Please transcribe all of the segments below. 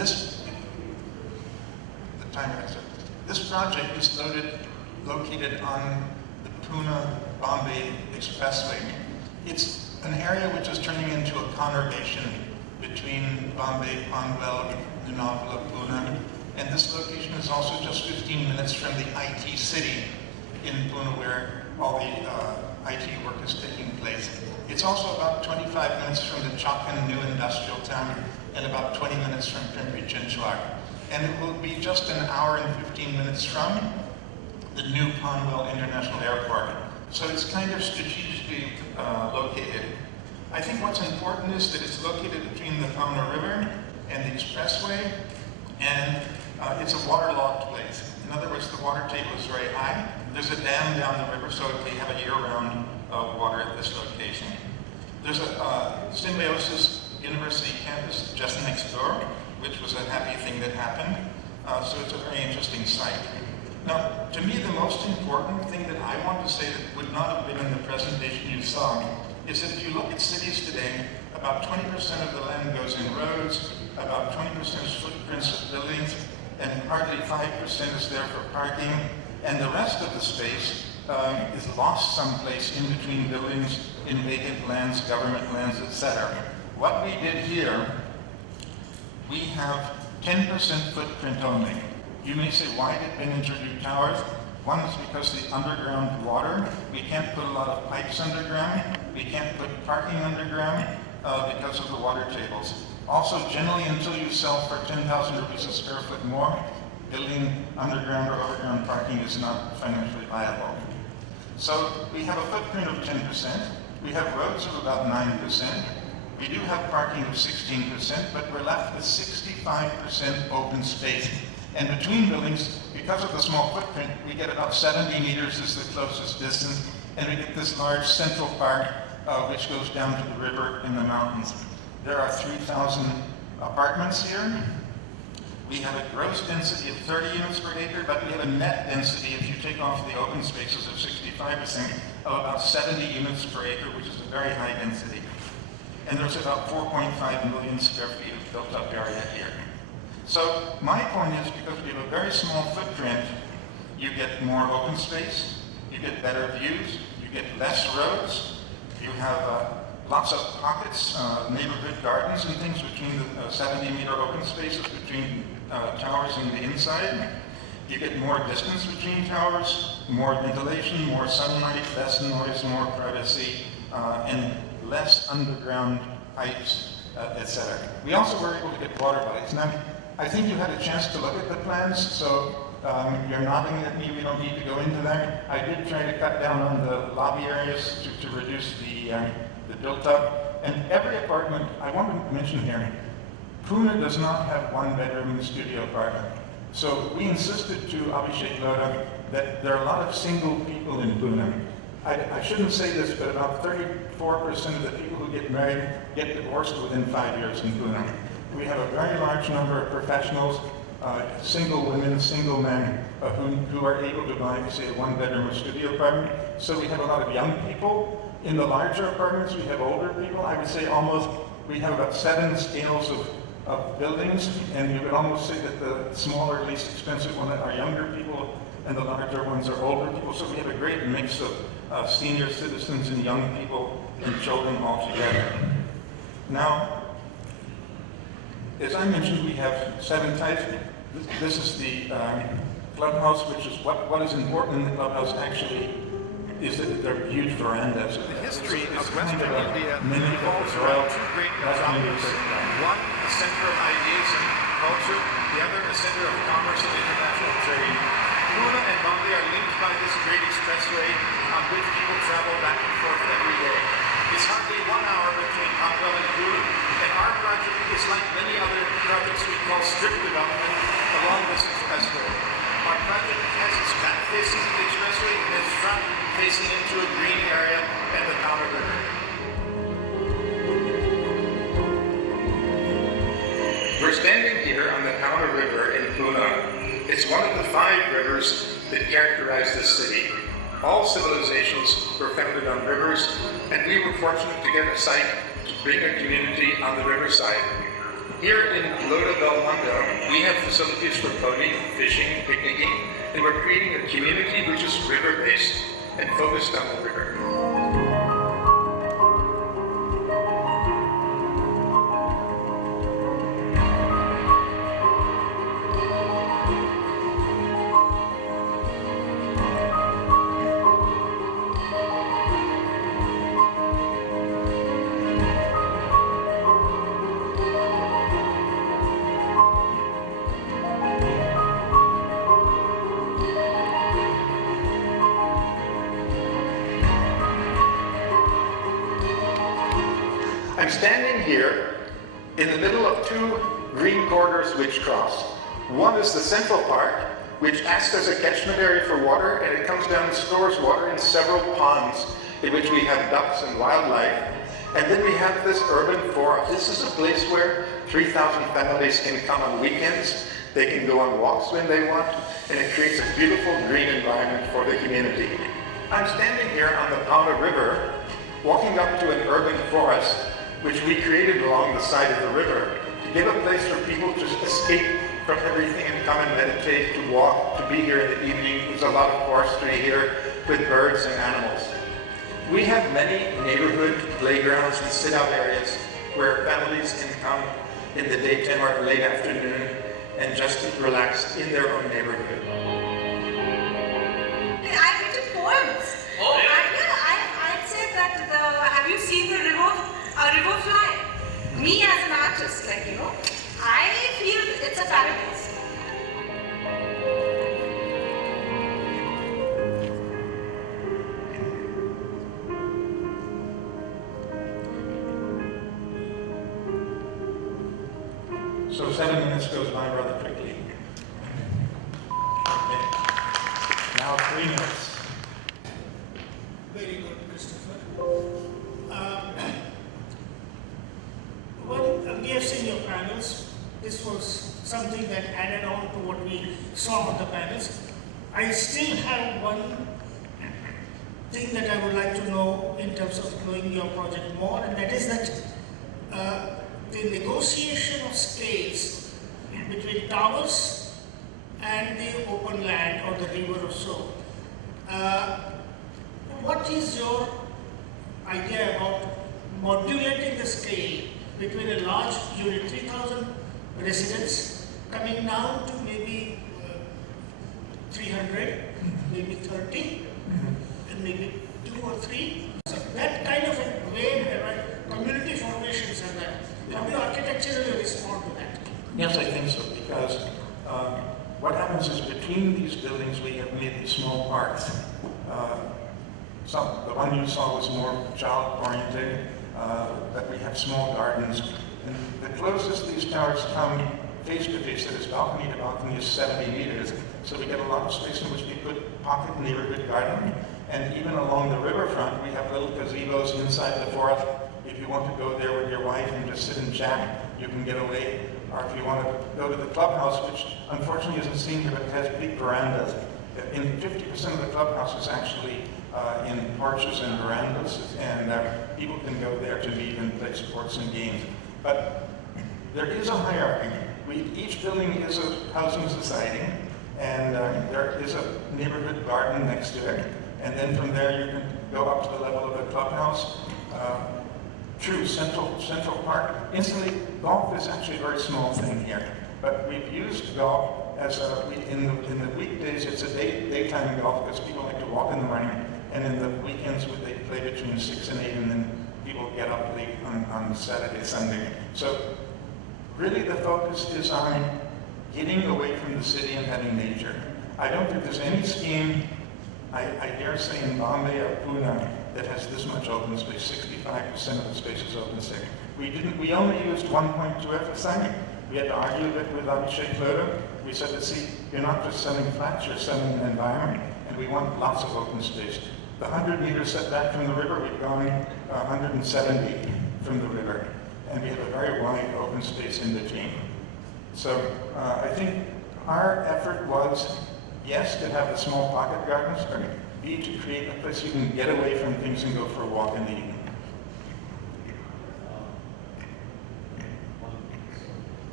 This project is located on the Pune-Bombay Expressway. It's an area which is turning into a conurbation between Bombay, Panvel, Lonavala, Pune, and this location is also just 15 minutes from the IT city in Pune where all the IT work is taking place. It's also about 25 minutes from the Chakan new industrial town and about 20 minutes from Pimpri-Chinchwad. And it will be just an hour and 15 minutes from the new Panvel International Airport. So it's kind of strategically located. I think what's important is that it's located between the Pune River and the expressway, and it's a waterlogged place. In other words, the water table is very high. There's a dam down the river, so we have a year-round water at this location. There's a Symbiosis University campus just next door, which was a happy thing that happened. So it's a very interesting site. Now, to me, the most important thing that I want to say that would not have been in the presentation you saw is that if you look at cities today, about 20% of the land goes in roads, about 20% is footprints of buildings, and hardly 5% is there for parking, and the rest of the space is lost someplace in between buildings, in vacant lands, government lands, etc. What we did here, we have 10% footprint only. You may say, why did Benninger do towers? One is because the underground water, we can't put a lot of pipes underground, we can't put parking underground because of the water tables. Also, generally, until you sell for 10,000 rupees a square foot more, building underground or overground parking is not financially viable. So we have a footprint of 10%, we have roads of about 9%, we do have parking of 16%, but we're left with 65% open space. And between buildings, because of the small footprint, we get about 70 meters is the closest distance, and we get this large central park which goes down to the river in the mountains. There are 3,000 apartments here. We have a gross density of 30 units per acre, but we have a net density, if you take off the open spaces of 65%, of about 70 units per acre, which is a very high density. And there's about 4.5 million square feet of built-up area here. So my point is, because we have a very small footprint, you get more open space, you get better views, you get less roads, you have lots of pockets, neighborhood gardens and things between the 70-meter open spaces between towers and the inside. You get more distance between towers, more ventilation, more sunlight, less noise, more privacy, and less underground pipes, etc. We also were able to get water bodies. Now, I think you had a chance to look at the plans, so you're nodding at me, we don't need to go into that. I did try to cut down on the lobby areas to reduce the built up. And every apartment, I want to mention here, Pune does not have one bedroom studio apartment. So we insisted to Abhishek Loda that there are a lot of single people in Pune. I shouldn't say this, but about 34% of the people who get married get divorced within 5 years in Pune. We have a very large number of professionals, single women, single men, who are able to buy, say, a one-bedroom or studio apartment. So we have a lot of young people. In the larger apartments, we have older people. I would say we have about 7 scales of buildings, and you would almost say that the smaller, least expensive ones are younger people, and the larger ones are older people. So we have a great mix of senior citizens and young people and children all together. Now, as I mentioned, we have 7 types. This is the clubhouse, which is what is important in the clubhouse actually is that they're huge verandas. The history of Western India revolves around 2 great metropolis. One, a center of ideas and culture, the other, a center of commerce and international trade. Pune and Bombay are linked by this great expressway on which people travel back and forth every day. It's hardly 1 hour between Panvel and Pune, and our project is like many other projects we call strip development along this expressway. Our project has its back facing to the expressway and its front facing into a green area and the Taac River. We're standing here on the Taac River in Pune. It's one of the 5 rivers that characterize this city. All civilizations were founded on rivers, and we were fortunate to get a site to bring a community on the riverside. Here in Lota Belmondo, we have facilities for boating, fishing, picnicking, and we're creating a community which is river-based and focused on the river. I'm standing here in the middle of two green corridors which cross. One is the central park, which acts as a catchment area for water, and it comes down and stores water in several ponds in which we have ducks and wildlife. And then we have this urban forest. This is a place where 3,000 families can come on weekends. They can go on walks when they want, and it creates a beautiful green environment for the community. I'm standing here on the Taac River, walking up to an urban forest, which we created along the side of the river to give a place for people to escape from everything and come and meditate, to walk, to be here in the evening. There's a lot of forestry here with birds and animals. We have many neighborhood playgrounds and sit-out areas where families can come in the daytime or late afternoon and just relax in their own neighborhood. I've written poems. Oh, yeah? I'd say that have you seen the river fly? Me as an artist, I feel it's a paradise. So 7 minutes goes by rather quickly. Okay. Now 3 minutes. Very good, Christopher. Well, we have seen your panels. This was something that added on to what we saw on the panels. I still have one thing that I would like to know in terms of knowing your project more, and that is that the negotiation of scales between towers and the open land or the river or so. What is your idea about modulating the scale between a large unit, 3,000 residents, coming down to maybe 300, maybe 30, and maybe 2 or 3? So that kind of a way, community formations and that. How do you architecturally respond to that? Yes, I think so, because what happens is between these buildings we have made these small parks. The one you saw was more child-oriented, that we have small gardens. And the closest these towers come face-to-face, that is balcony to balcony, is 70 meters. So we get a lot of space in which we put pocket neighborhood gardening. And even along the riverfront, we have little gazebos inside the forest. If you want to go there with your wife and just sit and chat, you can get away. Or if you want to go to the clubhouse, which unfortunately isn't seen here, but it has big verandas. In 50% of the clubhouse is actually in porches and verandas, and people can go there to meet and play sports and games. But there is a hierarchy. Each building is a housing society, and there is a neighborhood garden next to it. And then from there you can go up to the level of the clubhouse. True, Central Park. Incidentally, golf is actually a very small thing here, but we've used golf as in the weekdays it's a daytime golf because people like to walk in the morning, and in the weekends they play between 6 and 8, and then people get up late on Saturday, Sunday. So really the focus is on getting away from the city and having nature. I don't think there's any scheme, I dare say, in Bombay or Pune that has this much open space. 65% of the space is open space. We only used 1.2 FSI. We had to argue a bit with Abhishek Loda. We said, let's see, you're not just selling flats, you're selling an environment, and we want lots of open space. The 100-meter setback from the river, we've gone 170 from the river, and we have a very wide open space in between. So I think our effort was, yes, to have the small pocket gardens, or B, to create a place you can get away from things and go for a walk in the evening.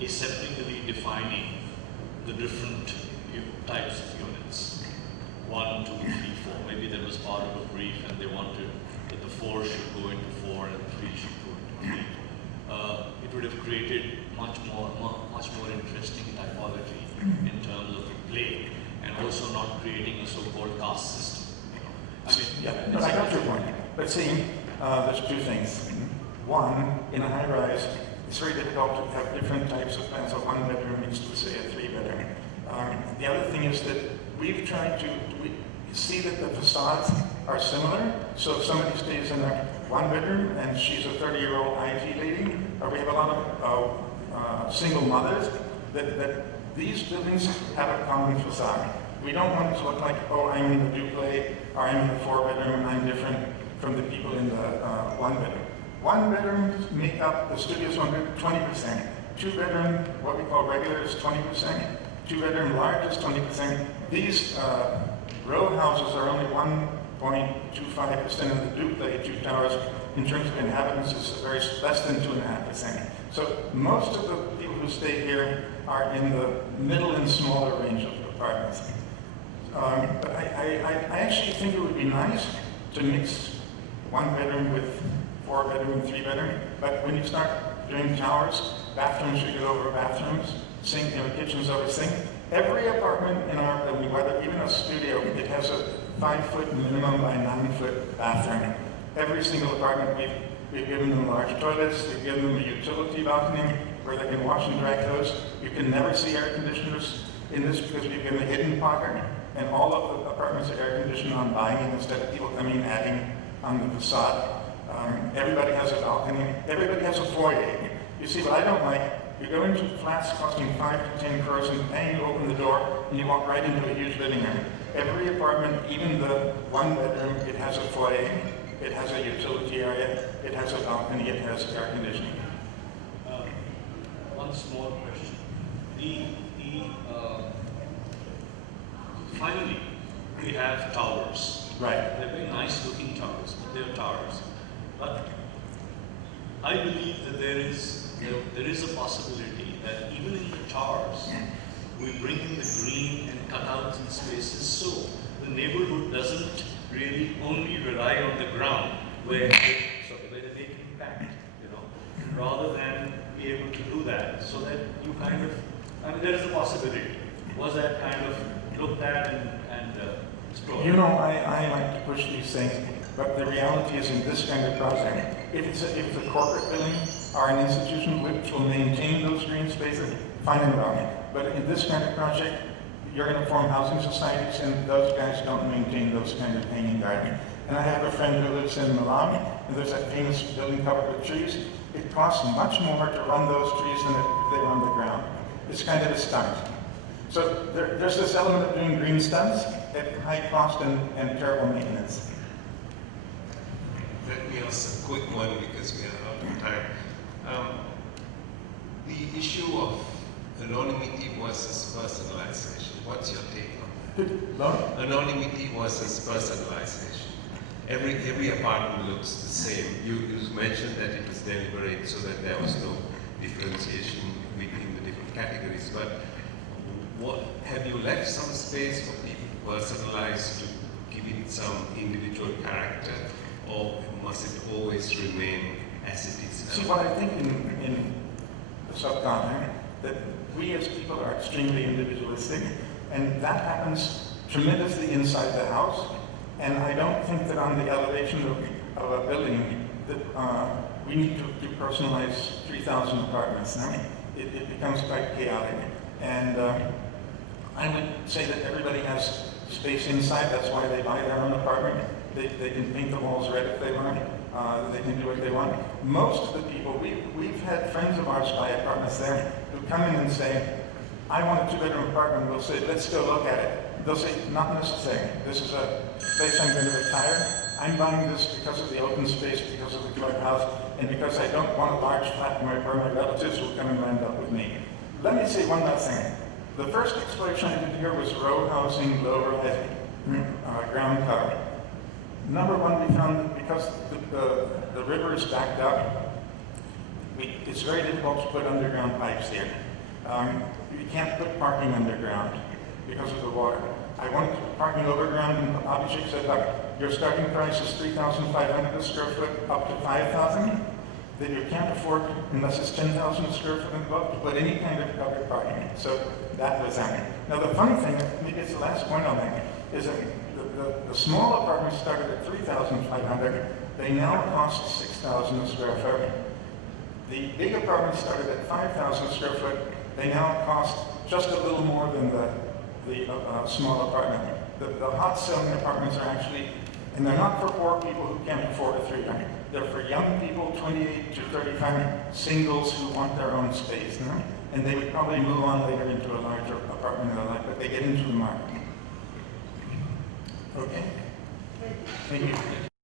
aseptically defining the different types of units. 1, 2, 3, 4. Maybe that was part of a brief and they wanted that the 4 should go into 4 and 3 should go into 3. It would have created much more interesting typology in terms of the play, and also not creating a so-called caste system. I mean, Yeah, but I got your point. But see, there's two things. One, in a high rise, it's very difficult to have different types of plans. A 1 bedroom needs to say a 3 bedroom. The other thing is that we've tried to see that the facades are similar. So if somebody stays in a 1 bedroom and she's a 30-year-old IT lady, or we have a lot of single mothers, that these buildings have a common facade. We don't want it to look like, oh, I'm in the duplex, or I'm in the 4 bedroom, and I'm different from the people in the 1 bedroom. 1 bedrooms make up the studio's 20%. 2 bedroom, what we call regular, is 20%. 2 bedroom large is 20%. These row houses are only 1.25% of the duplex, 2 towers. In terms of inhabitants, it's very less than 2.5%. So most of the people who stay here are in the middle and smaller range of apartments. But I actually think it would be nice to mix 1 bedroom with 4 bedroom, 3 bedroom. But when you start doing towers, bathrooms should go over bathrooms, sink, kitchens over sink. Every apartment in our building, whether even a studio, it has a 5-foot minimum by 9-foot bathroom. Every single apartment, we've given them large toilets, we've given them a utility balcony where they can wash and dry clothes. You can never see air conditioners in this because we've given a hidden pocket, and all of the apartments are air conditioned on buying instead of people coming adding on the facade. Everybody has a balcony, everybody has a foyer. You see, what I don't like, you go into flats costing 5 to 10 crores and paying to open the door, and you walk right into a huge living room. Every apartment, even the 1 bedroom, it has a foyer, it has a utility area, it has a balcony, it has air conditioning. One small question. Finally, we have towers. Right. They're very nice looking towers, but they're towers. But I believe that there is a possibility that even in the towers, we bring in the green and cutouts and spaces so the neighborhood doesn't really only rely on the ground where they make impact, rather than be able to do that, so that you kind of, there is a possibility. Was that kind of looked at and explored? I like to push these things, but the reality is in this kind of project, if it's a corporate building or an institution which will maintain those green spaces, fine and well. But in this kind of project, you're going to form housing societies, and those guys don't maintain those kind of hanging gardens. And I have a friend who lives in Milan, and there's that famous building covered with trees. It costs much more to run those trees than if they were on the ground. It's kind of a stunt. So there's this element of doing green stunts at high cost and terrible maintenance. Let me ask a quick one because we are out of time. The issue of anonymity versus personalization. What's your take on that? Anonymity versus personalization. Every apartment looks the same. You mentioned that it was deliberate so that there was no differentiation between the different categories. But have you left some space for people to personalize, to give it some individual character, or must it always remain as it is now? See, what I think in the subcontinent, that we as people are extremely individualistic, and that happens tremendously inside the house. And I don't think that on the elevation of a building that we need to personalize 3,000 apartments. It becomes quite chaotic. And I would say that everybody has space inside. That's why they buy their own apartment. They can paint the walls red if they want. They can do what they want. Most of the people, we've had friends of ours buy apartments there who come in and say, I want a 2-bedroom apartment. We'll say, let's go look at it. They'll say, not necessary. This is a place I'm going to retire. I'm buying this because of the open space, because of the clubhouse, and because I don't want a large flat where my relatives will come and land up with me. Let me say one last thing. The first exploration I did here was row housing, low-rise ground cover. Number one, we found that because the river is backed up, it's very difficult to put underground pipes here. You can't put parking underground because of the water. I want parking overground, and Abhishek said, look, your starting price is 3,500 a square foot up to 5,000. Then you can't afford, unless it's 10,000 square foot and above, to put any kind of covered parking. So that was that. Now the funny thing, maybe it's the last point I'll make, is that the small apartments started at 3,500. They now cost 6,000 a square foot. The big apartments started at 5,000 square foot. They now cost just a little more than the small apartment. The hot selling apartments are actually, and they're not for poor people who can't afford a 3 bedroom. They're for young people, 28 to 35, singles who want their own space. No? And they would probably move on later into a larger apartment in their life, but they get into the market. Okay? Thank you.